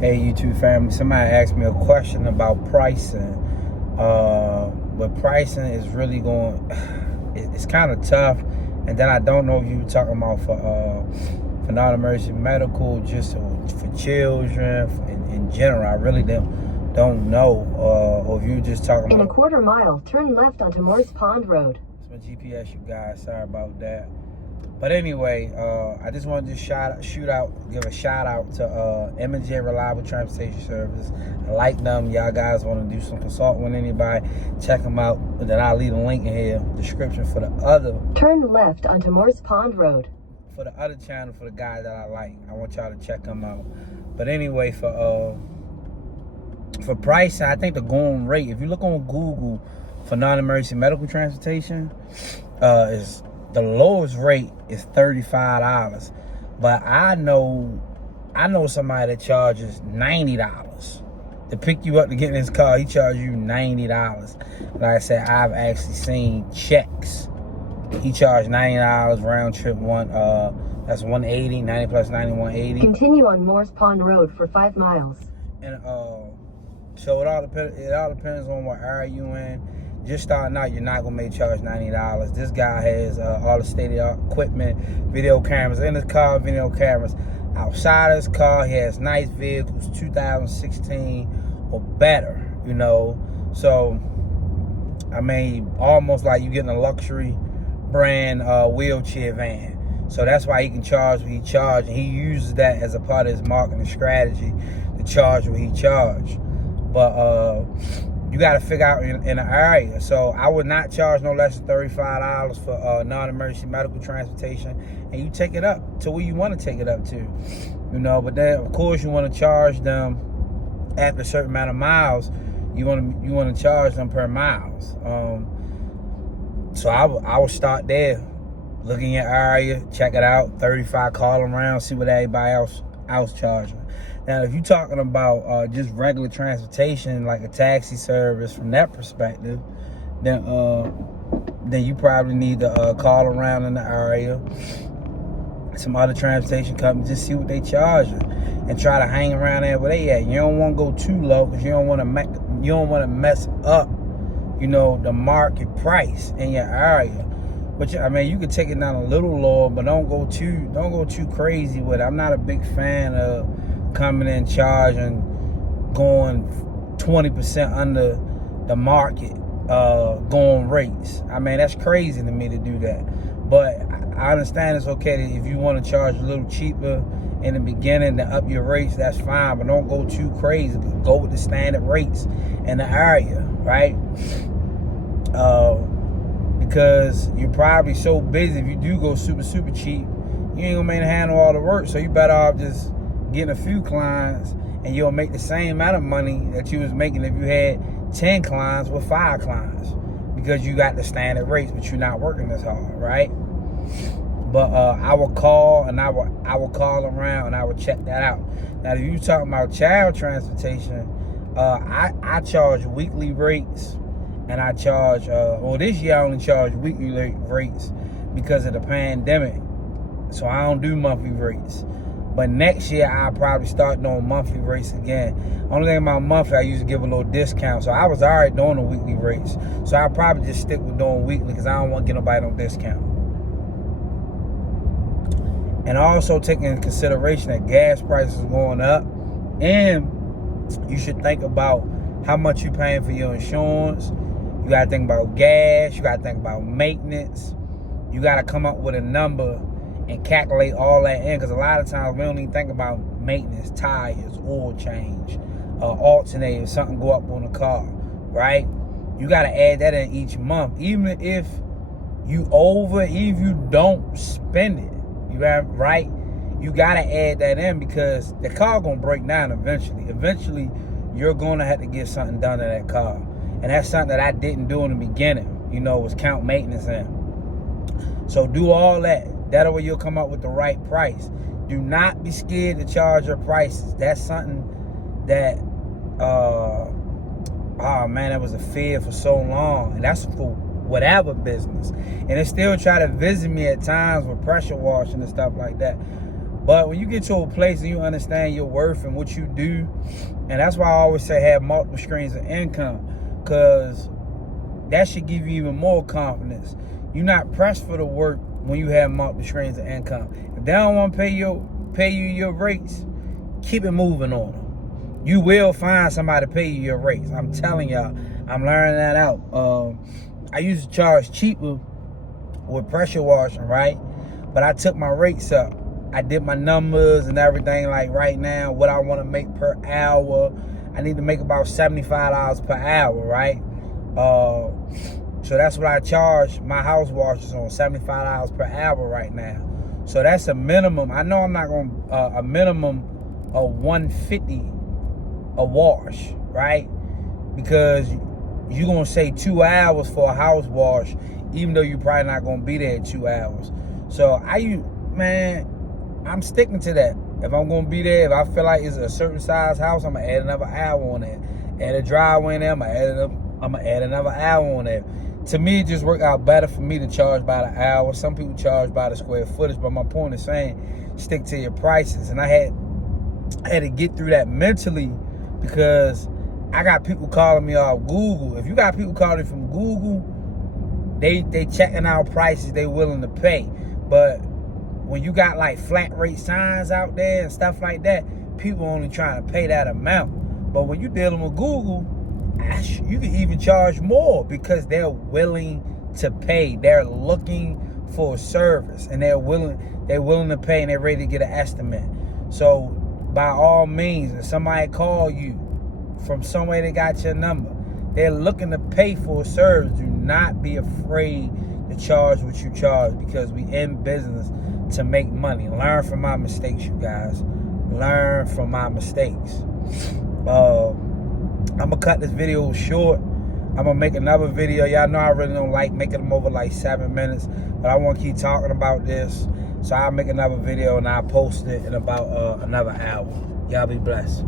Hey YouTube family, somebody asked me a question about pricing. But pricing is really going, it's kind of tough. And then I don't know if you were talking about for non-emergency medical, just for children, in general. I really don't know. Or if you were just talking about... In a quarter mile, turn left onto Morse Pond Road. It's my GPS, you guys. Sorry about that. But anyway, I just wanted to give a shout out to NEMT Reliable Transportation Service. I like them. Y'all guys want to do some consulting with anybody, check them out. And then I'll leave a link in here, description for the other. Turn left onto Morse Pond Road. For the other channel, for the guys that I like. I want y'all to check them out. But anyway, for pricing, I think the going rate, if you look on Google for non-emergency medical transportation, is the lowest rate is $35, but I know somebody that charges $90 to pick you up to get in his car. He charges you $90. Like I said, I've actually seen checks. He charged $90 round trip one. That's 180, 90 plus 90, 180. Continue on Morse Pond Road for 5 miles. And so it all depends on what area you in. Just starting out, you're not gonna make charge $90. This guy has all the state-of-the-art equipment, video cameras in his car, video cameras outside his car. He has nice vehicles, 2016 or better, you know. So, I mean, almost like you getting a luxury brand wheelchair van. So that's why he can charge what he charges, and he uses that as a part of his marketing strategy to charge what he charges. But you got to figure out in an area. So I would not charge no less than $35 for non-emergency medical transportation, and you take it up to where you want to take it up to, you know. But then of course you want to charge them after a certain amount of miles. You want to charge them per miles. So I would start there, look in your area, check it out, 35, call them around, see what everybody else charging. Now, if you're talking about just regular transportation, like a taxi service from that perspective, then you probably need to call around in the area, some other transportation companies, just see what they charge you, and try to hang around there where they at. You don't want to go too low because you don't want to mess up, you know, the market price in your area. But I mean, you could take it down a little lower, but don't go too crazy with it. I'm not a big fan of coming in charging, going 20% under the market going rates. I mean, that's crazy to me to do that. But I understand it's okay that if you want to charge a little cheaper in the beginning to up your rates, that's fine. But don't go too crazy. Go with the standard rates in the area, right? Because you're probably so busy. If you do go super cheap, you ain't gonna make it handle all the work. So you better off just getting a few clients, and you'll make the same amount of money that you was making if you had 10 clients with 5 clients, because you got the standard rates, but you're not working as hard, right? But I will call, and I will call around, and I will check that out. Now, if you're talking about child transportation, I charge weekly rates, and I charge, this year I only charge weekly rates because of the pandemic, so I don't do monthly rates. But next year, I'll probably start doing monthly rates again. Only thing about monthly, I used to give a little discount. So I was already doing the weekly rates. So I'll probably just stick with doing weekly because I don't want to get nobody no discount. And also taking into consideration that gas prices are going up. And you should think about how much you're paying for your insurance. You got to think about gas. You got to think about maintenance. You got to come up with a number and calculate all that in, because a lot of times we don't even think about maintenance, tires, oil change, alternators, something go up on the car, right? You got to add that in each month, even if you don't spend it, right? You got to add that in, because the car gonna break down eventually. Eventually, you're gonna have to get something done to that car, and that's something that I didn't do in the beginning. You know, was count maintenance in. So do all that. That way you'll come up with the right price. Do not be scared to charge your prices. That's something that, that was a fear for so long. And that's for whatever business. And they still try to visit me at times with pressure washing and stuff like that. But when you get to a place and you understand your worth and what you do, and that's why I always say have multiple streams of income, because that should give you even more confidence. You're not pressed for the work when you have multiple streams of income. If they don't want to pay you your rates, keep it moving on them. You will find somebody to pay you your rates. I'm telling y'all, I'm learning that out. I used to charge cheaper with pressure washing, right? But I took my rates up. I did my numbers and everything. Like right now, what I want to make per hour, I need to make about $75 per hour, right? So that's what I charge my house washers on, $75 per hour right now. So that's a minimum. I know I'm not going a minimum of $150 a wash, right? Because you're going to say 2 hours for a house wash, even though you're probably not going to be there 2 hours. So I'm sticking to that. If I'm going to be there, if I feel like it's a certain size house, I'm going to add another hour on there. Add a driveway in there, I'm going to add another hour on there. To me, it just worked out better for me to charge by the hour. Some people charge by the square footage, but my point is saying stick to your prices. And I had to get through that mentally, because I got people calling me off Google. If you got people calling from Google, they checking out prices they willing to pay. But when you got like flat rate signs out there and stuff like that, people only trying to pay that amount. But when you dealing with Google, you can even charge more, because they're willing to pay. They're looking for a service, and they're willing to pay, and they're ready to get an estimate. So by all means, if somebody call you from somewhere they got your number, they're looking to pay for a service. Do not be afraid to charge what you charge, because we in business to make money. Learn from my mistakes, you guys. Learn from my mistakes. I'm gonna cut this video short. I'm gonna make another video. Y'all know I really don't like making them over like 7 minutes, but I want to keep talking about this. So I'll make another video and I'll post it in about another hour. Y'all be blessed.